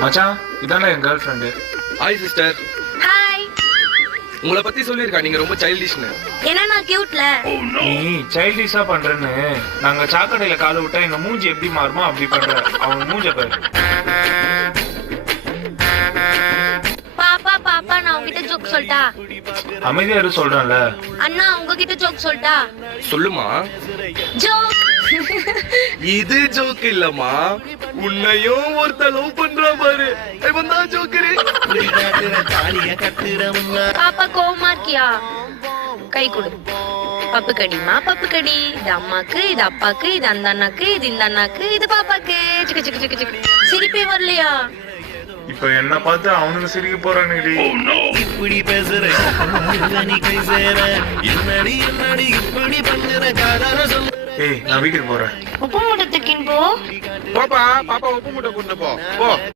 மச்சான் இதானே என் girl friend. Hi sister. Hi. உங்களை பத்தி சொல்லியிருக்கா நீங்க ரொம்ப சைல்டிஷ்னு. என்ன நான் கியூட்ல? நீ சைல்டிஷா பண்றேன்னு நாங்க சாக்கடையில கால விட்டா எங்க மூஞ்சி எப்படி மாறுமோ அப்படி பண்ற. அவன் மூஞ்ச பாரு. பாப்பா பாப்பா நான் உங்ககிட்ட ஜோக் சொல்லிட்டா? அமைதியா இரு சொல்றேன்ல. அண்ணா உங்ககிட்ட ஜோக் சொல்லிட்டா? சொல்லுமா. ஜோக். இது ஜோக் இல்லம்மா, உன்னையும் ஒருத்த லவ் பண்றா பாரு, இவன் தான் ஜோக்கரு. பாப்பா கோவமா இருக்கியா? கை கொடு. பப்பு கடிமா பப்பு கடி. இது அம்மாக்கு, இது அப்பாக்கு, இது அந்த அண்ணாக்கு, இது இந்த அண்ணாக்கு, இது பாப்பாக்கு. சிக்கு சிக்கு சிக்கு சிக்கு. சிரிப்பே வரலையா? இப்ப என்ன பார்த்து அவனுக்கு சிரிக்க போறானுடி. இப்படி பேசுற நீ கை சேர என்னடி என்னடி இப்படி பண்ணுற காதல சொல்ற. ஏய் நான் வீட்டுக்கு போறேன். உப்பு மூட்டை தூக்கின் போ. பாப்பா பாப்பா உப்பு மூட்டை கொண்டு போ.